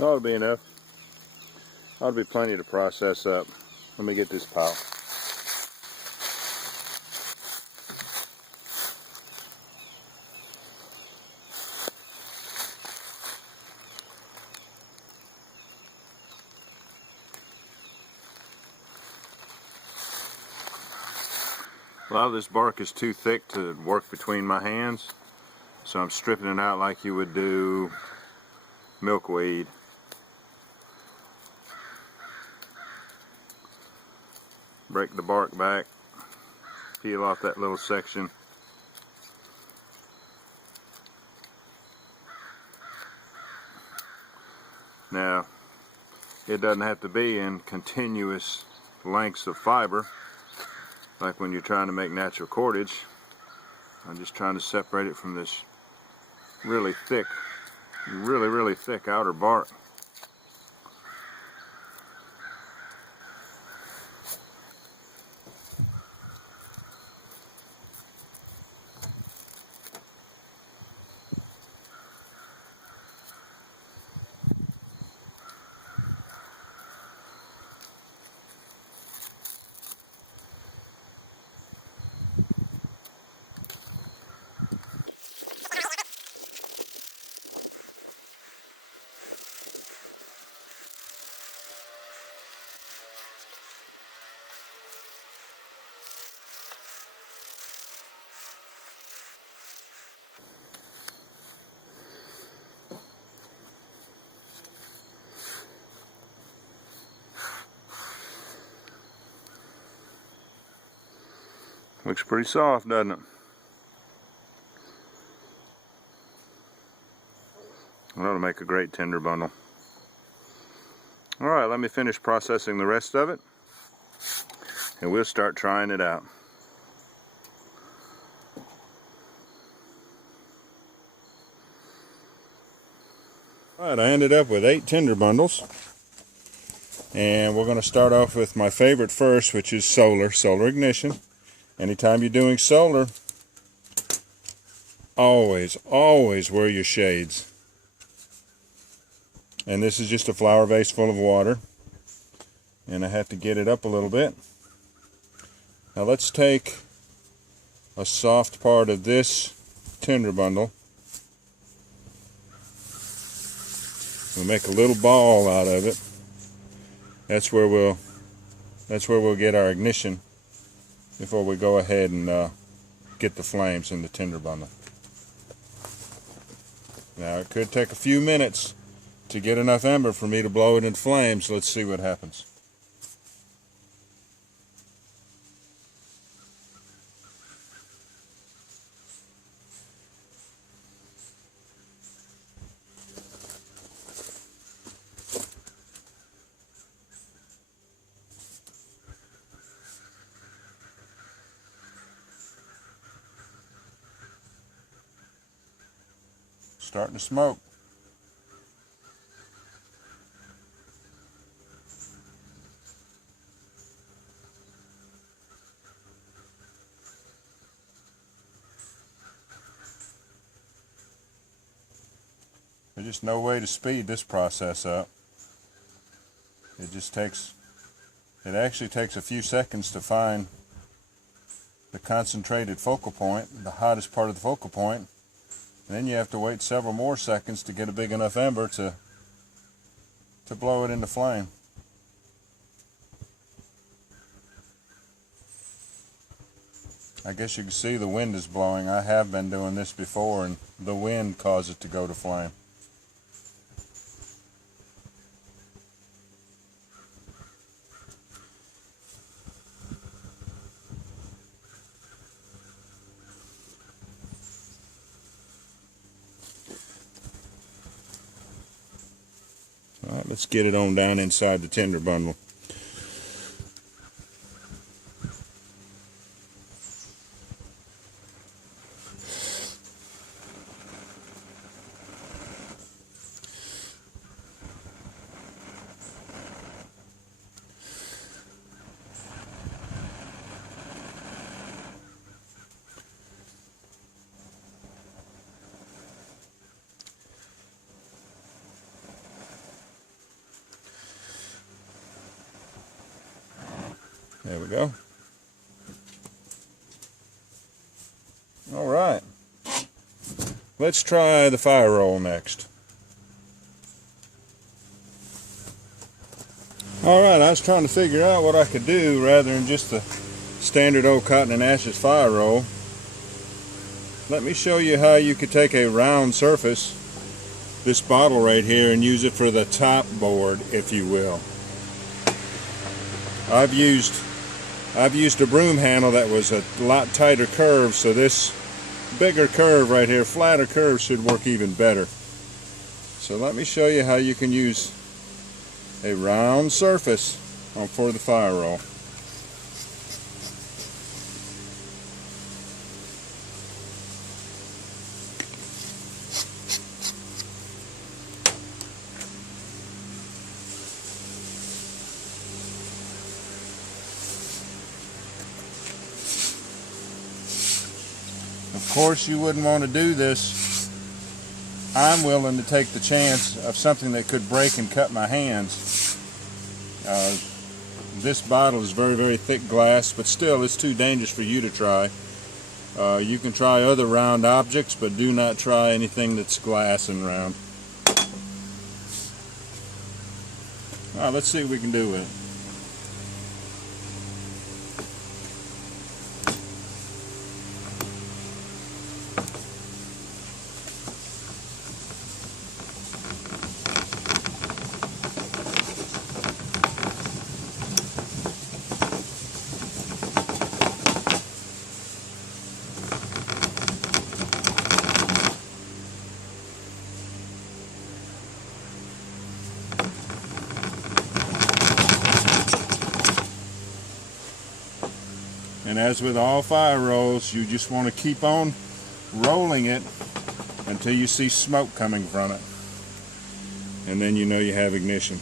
Ought to be enough. Ought to be plenty to process up. Let me get this pile. A lot of this bark is too thick to work between my hands, so I'm stripping it out like you would do milkweed. Break the bark back, peel off that little section. Now, it doesn't have to be in continuous lengths of fiber like when you're trying to make natural cordage. I'm just trying to separate it from this really thick, really thick outer bark. Looks pretty soft, doesn't it? That'll make a great tinder bundle. Alright, let me finish processing the rest of it, and we'll start trying it out. Alright, I ended up with 8 tinder bundles. And we're going to start off with my favorite first, which is solar ignition. Anytime you're doing solar, always wear your shades. And this is just a flower vase full of water. And I have to get it up a little bit. Now let's take a soft part of this tinder bundle. We'll make a little ball out of it. That's where we'll get our ignition before we go ahead and get the flames in the tinder bundle. Now it could take a few minutes to get enough ember for me to blow it into flames. Let's see what happens. Starting to smoke. There's just no way to speed this process up. It actually takes a few seconds to find the concentrated focal point, the hottest part of the focal point. And then you have to wait several more seconds to get a big enough ember to blow it into flame. I guess you can see the wind is blowing. I have been doing this before, and the wind caused it to go to flame. Alright, let's get it on down inside the tinder bundle. There we go. All right. Let's try the fire roll next. All right, I was trying to figure out what I could do rather than just the standard old cotton and ashes fire roll. Let me show you how you could take a round surface, this bottle right here, and use it for the top board, if you will. I've used a broom handle that was a lot tighter curve, so this bigger curve right here, flatter curve, should work even better. So let me show you how you can use a round surface for the fire roll. Of course, you wouldn't want to do this. I'm willing to take the chance of something that could break and cut my hands. This bottle is very, very thick glass, but still it's too dangerous for you to try. You can try other round objects, but do not try anything that's glass and round. Let's see what we can do with it. And as with all fire rolls, you just want to keep on rolling it until you see smoke coming from it. And then you know you have ignition.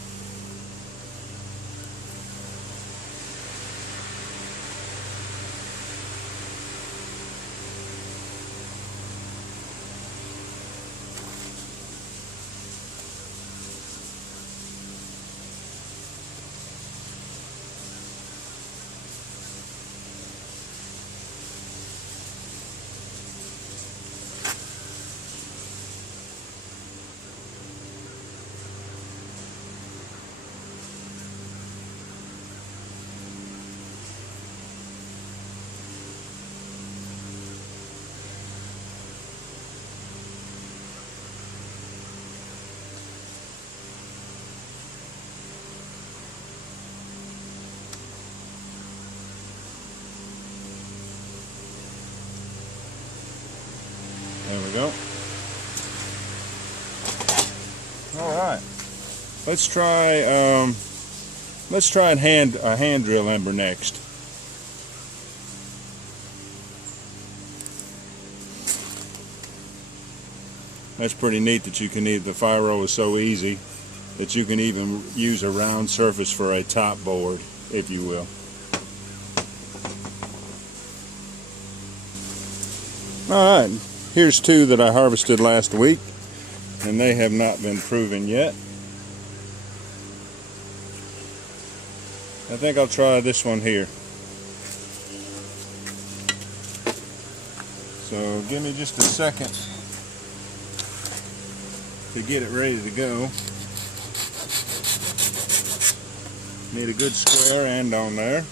There we go. All right. Let's try a hand drill ember next. That's pretty neat that you can the fire roll is so easy that you can even use a round surface for a top board, if you will. All right. Here's two that I harvested last week, and they have not been proven yet. I think I'll try this one here. So give me just a second to get it ready to go. Need a good square end on there.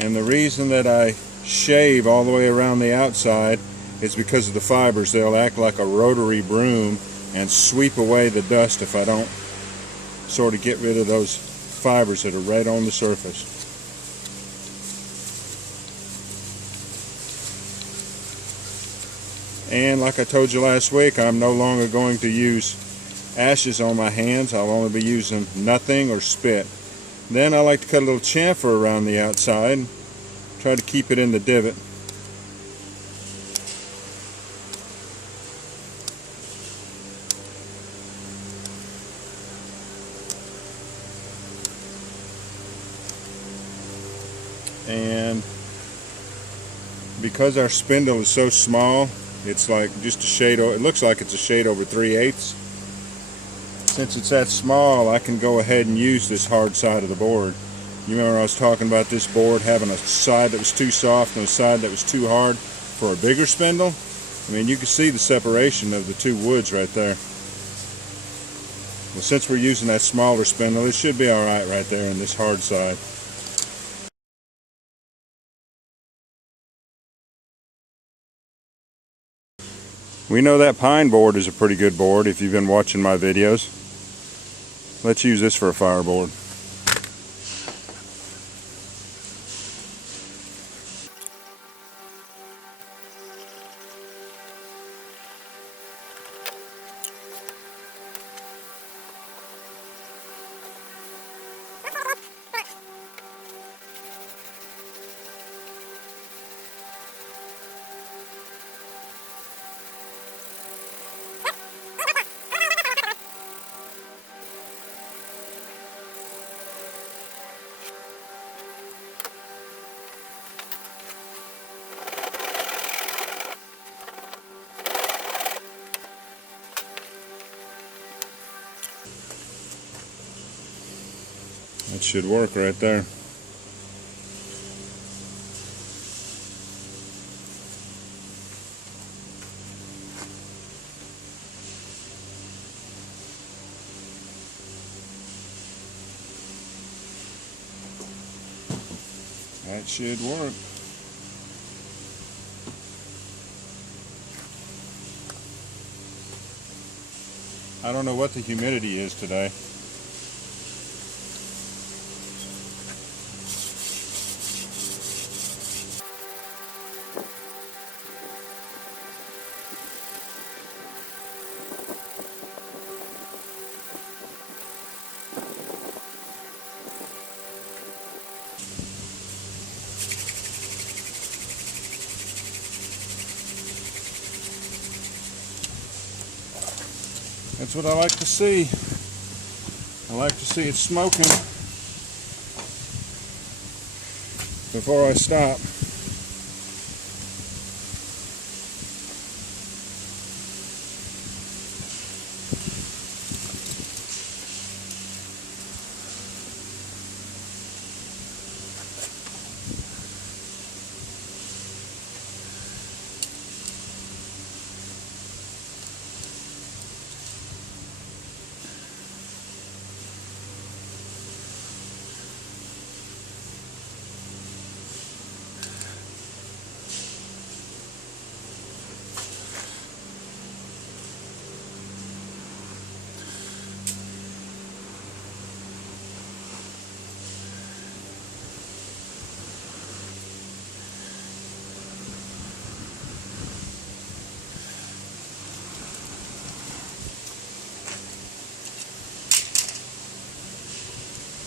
And the reason that I shave all the way around the outside is because of the fibers. They'll act like a rotary broom and sweep away the dust if I don't sort of get rid of those fibers that are right on the surface. And like I told you last week, I'm no longer going to use ashes on my hands. I'll only be using nothing or spit. Then I like to cut a little chamfer around the outside, try to keep it in the divot. And because our spindle is so small, it's like just a shade, it looks like it's a shade over 3/8. Since it's that small, I can go ahead and use this hard side of the board. You remember I was talking about this board having a side that was too soft and a side that was too hard for a bigger spindle? I mean, you can see the separation of the two woods right there. Well, since we're using that smaller spindle, it should be alright right there in this hard side. We know that pine board is a pretty good board if you've been watching my videos. Let's use this for a fireboard. That should work right there. That should work. I don't know what the humidity is today. That's what I like to see. I like to see it smoking before I stop.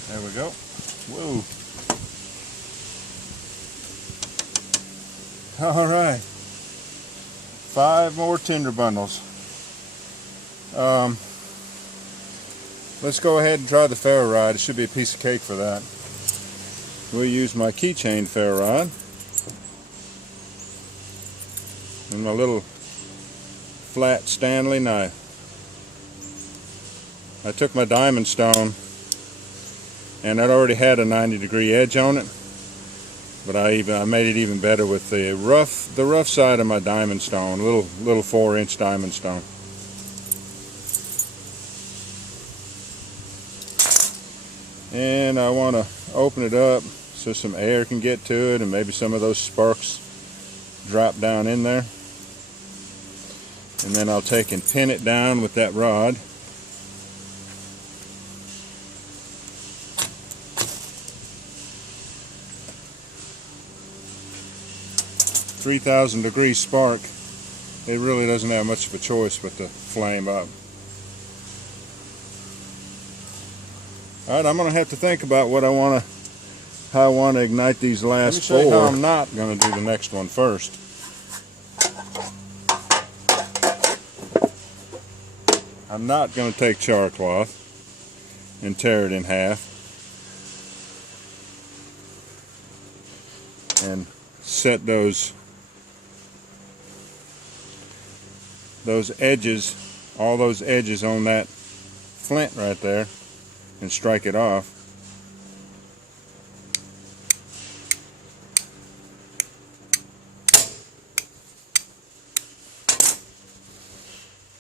There we go. Whoa. All right. 5 more tinder bundles. Let's go ahead and try the ferro rod. It should be a piece of cake for that. We'll use my Keychain ferro rod and my little flat Stanley knife. I took my diamond stone, and it already had a 90-degree edge on it, but I made it even better with the rough side of my diamond stone, little 4-inch diamond stone. And I want to open it up so some air can get to it, and maybe some of those sparks drop down in there. And then I'll take and pin it down with that rod. .3,000-degree spark. It really doesn't have much of a choice but to flame up. Alright, I'm going to have to think about how I want to ignite these last 4. Let me show you how I'm not going to do the next one first. I'm not going to take char cloth and tear it in half and set those edges, all those edges on that flint right there, and strike it off.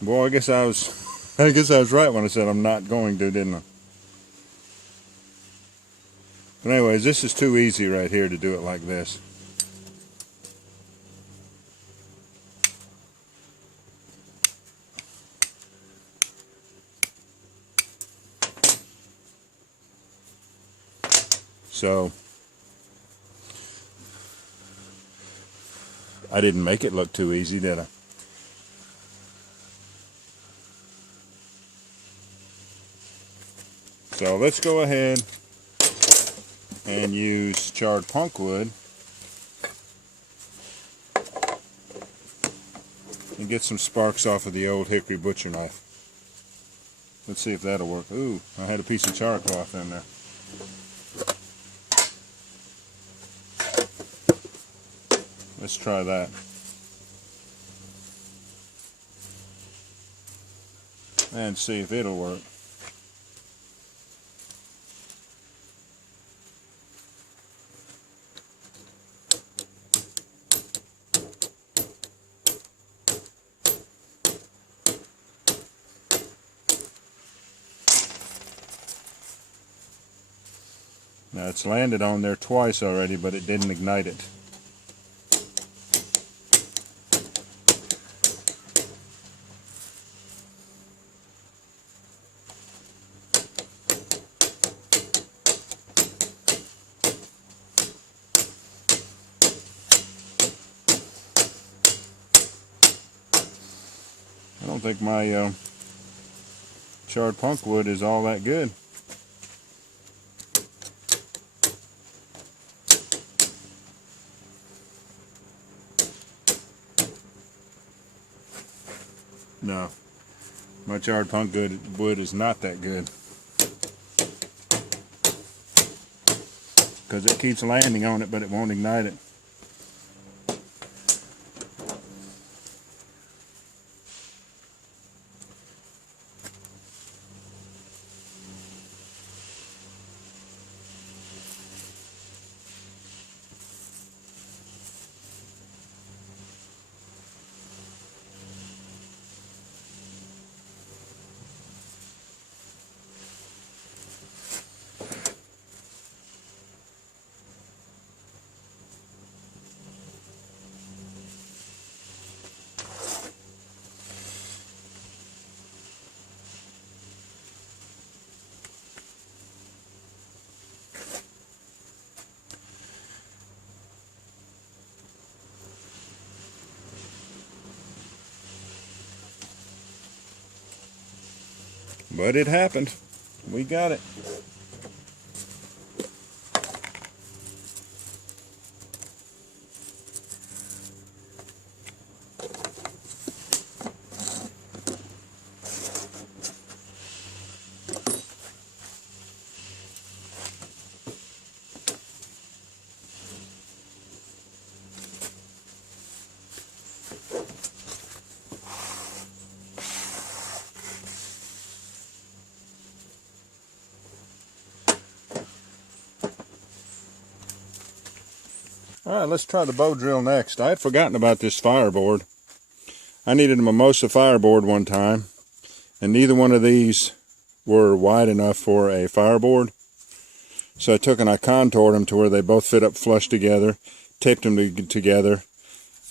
Boy, I guess I was right when I said I'm not going to, didn't I? But anyways, this is too easy right here to do it like this. So I didn't make it look too easy, did I? So let's go ahead and use charred punkwood and get some sparks off of the old hickory butcher knife. Let's see if that'll work. Ooh, I had a piece of char cloth in there. Let's try that. And see if it'll work. Now it's landed on there twice already, but it didn't ignite it. I don't think my charred punkwood is all that good. No, my charred punkwood is not that good, because it keeps landing on it, but it won't ignite it. But it happened. We got it. Alright, let's try the bow drill next. I had forgotten about this fireboard. I needed a Mimosa fireboard one time, and neither one of these were wide enough for a fireboard. So I took and I contoured them to where they both fit up flush together, taped them together,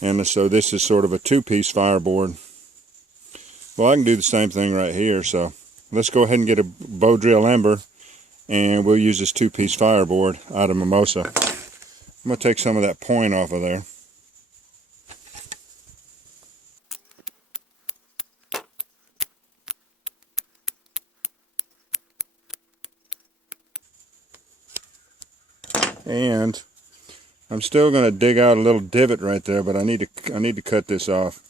and so this is sort of a two-piece fireboard. Well, I can do the same thing right here, so let's go ahead and get a bow drill ember, and we'll use this two-piece fireboard out of Mimosa. I'm going to take some of that point off of there. And I'm still going to dig out a little divot right there, but I need to cut this off.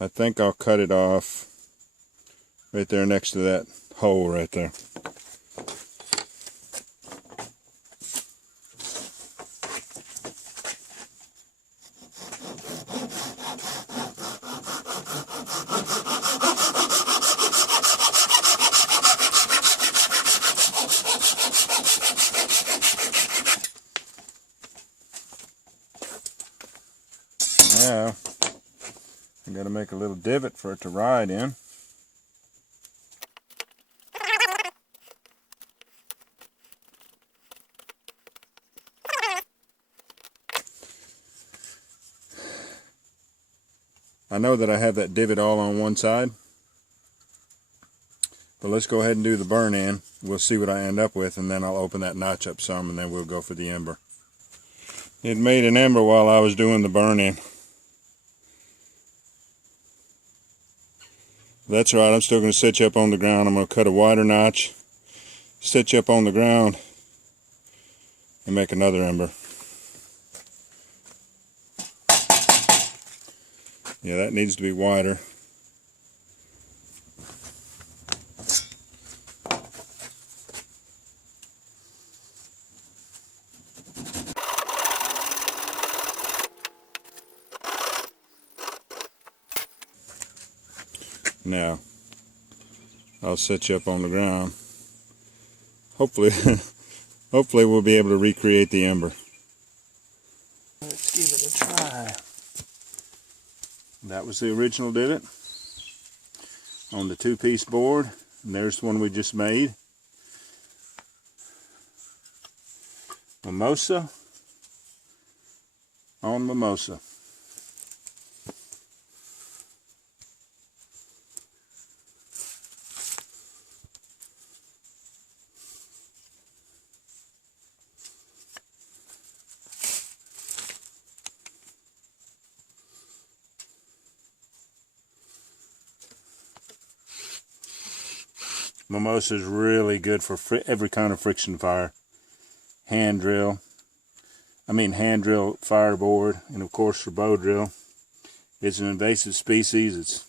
I think I'll cut it off right there next to that hole right there. Now, I gotta make a little divot for it to ride in. I know that I have that divot all on one side, but let's go ahead and do the burn in. We'll see what I end up with, and then I'll open that notch up some, and then we'll go for the ember. It made an ember while I was doing the burn in. That's right, I'm still going to set you up on the ground. I'm going to cut a wider notch, set you up on the ground, and make another ember. Yeah, that needs to be wider. Now, I'll set you up on the ground. Hopefully, hopefully we'll be able to recreate the ember. Let's give it a try. That was the original divot on the two-piece board, and there's the one we just made. Mimosa on Mimosa. Mimosa is really good for every kind of friction fire. Hand drill fireboard, and of course for bow drill. It's an invasive species. It's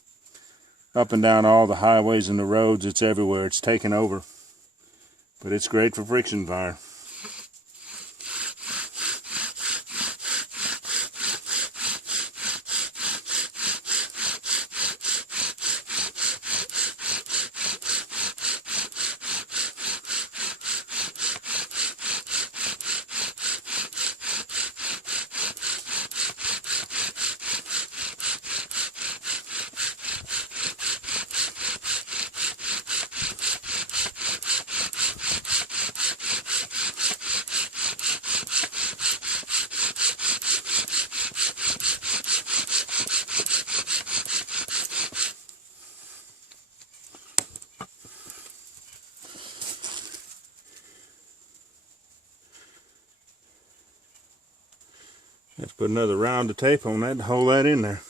up and down all the highways and the roads. It's everywhere. It's taken over. But it's great for friction fire. Let's put another round of tape on that to hold that in there.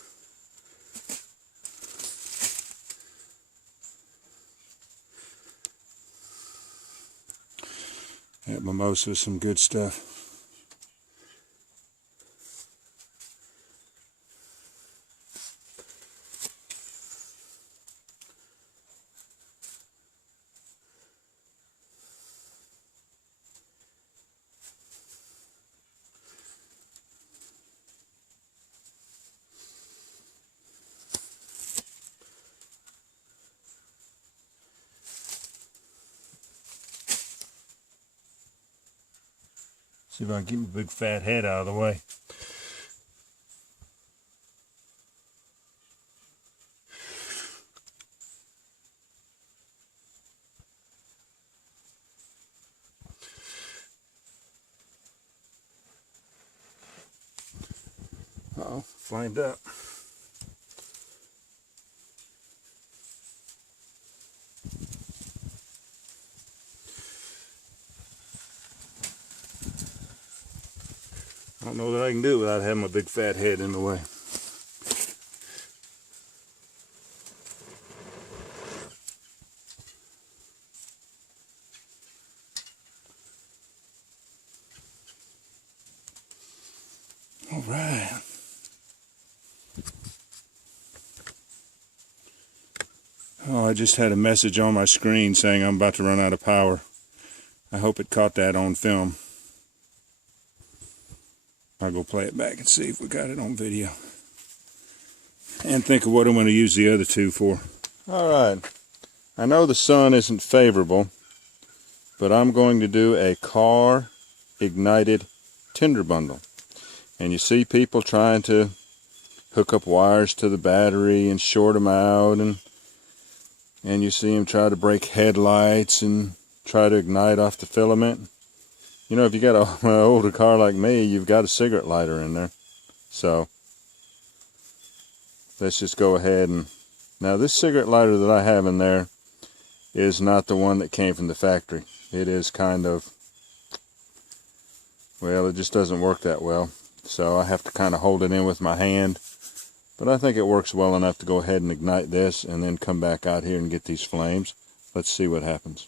That Mimosa is some good stuff. See if I can get my big fat head out of the way. Uh-oh, flamed up. I don't know that I can do it without having my big fat head in the way. All right. Oh, I just had a message on my screen saying I'm about to run out of power. I hope it caught that on film. I'll go play it back and see if we got it on video. And think of what I'm going to use the other two for. Alright, I know the sun isn't favorable, but I'm going to do a car ignited tinder bundle. And you see people trying to hook up wires to the battery and short them out, and you see them try to break headlights and try to ignite off the filament. You know, if you got an older car like me, you've got a cigarette lighter in there. So let's just go ahead and... Now this cigarette lighter that I have in there is not the one that came from the factory. It is kind of... well, it just doesn't work that well. So I have to kind of hold it in with my hand. But I think it works well enough to go ahead and ignite this and then come back out here and get these flames. Let's see what happens.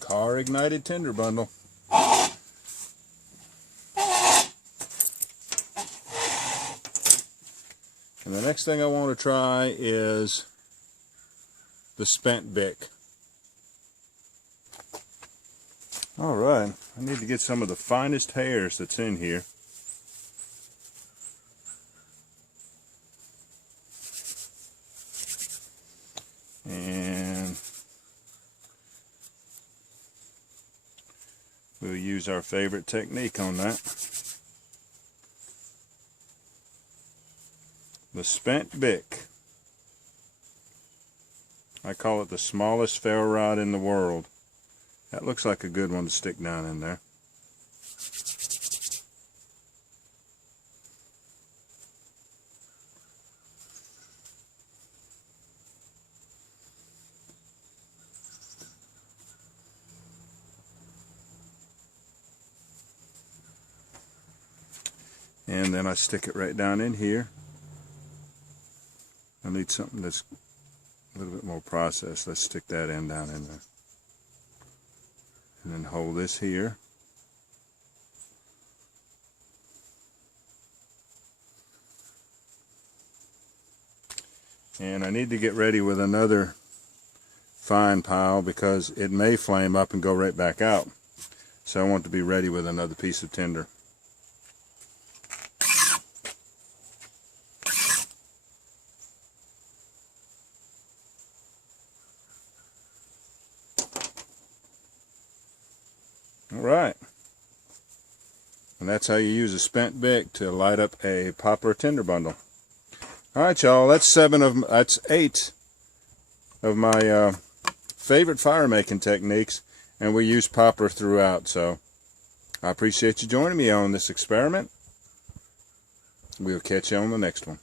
Car ignited tinder bundle. And the next thing I want to try is the spent bick. Alright, I need to get some of the finest hairs that's in here. And we'll use our favorite technique on that. The spent bick. I call it the smallest ferro rod in the world. That looks like a good one to stick down in there. And then I stick it right down in here. I need something that's a little bit more processed. Let's stick that end down in there. And then hold this here. And I need to get ready with another fine pile because it may flame up and go right back out. So I want to be ready with another piece of tinder. Alright, and that's how you use a spent bick to light up a poplar tinder bundle. Alright y'all, that's 8 of my favorite fire making techniques, and we use poplar throughout, so I appreciate you joining me on this experiment. We'll catch you on the next one.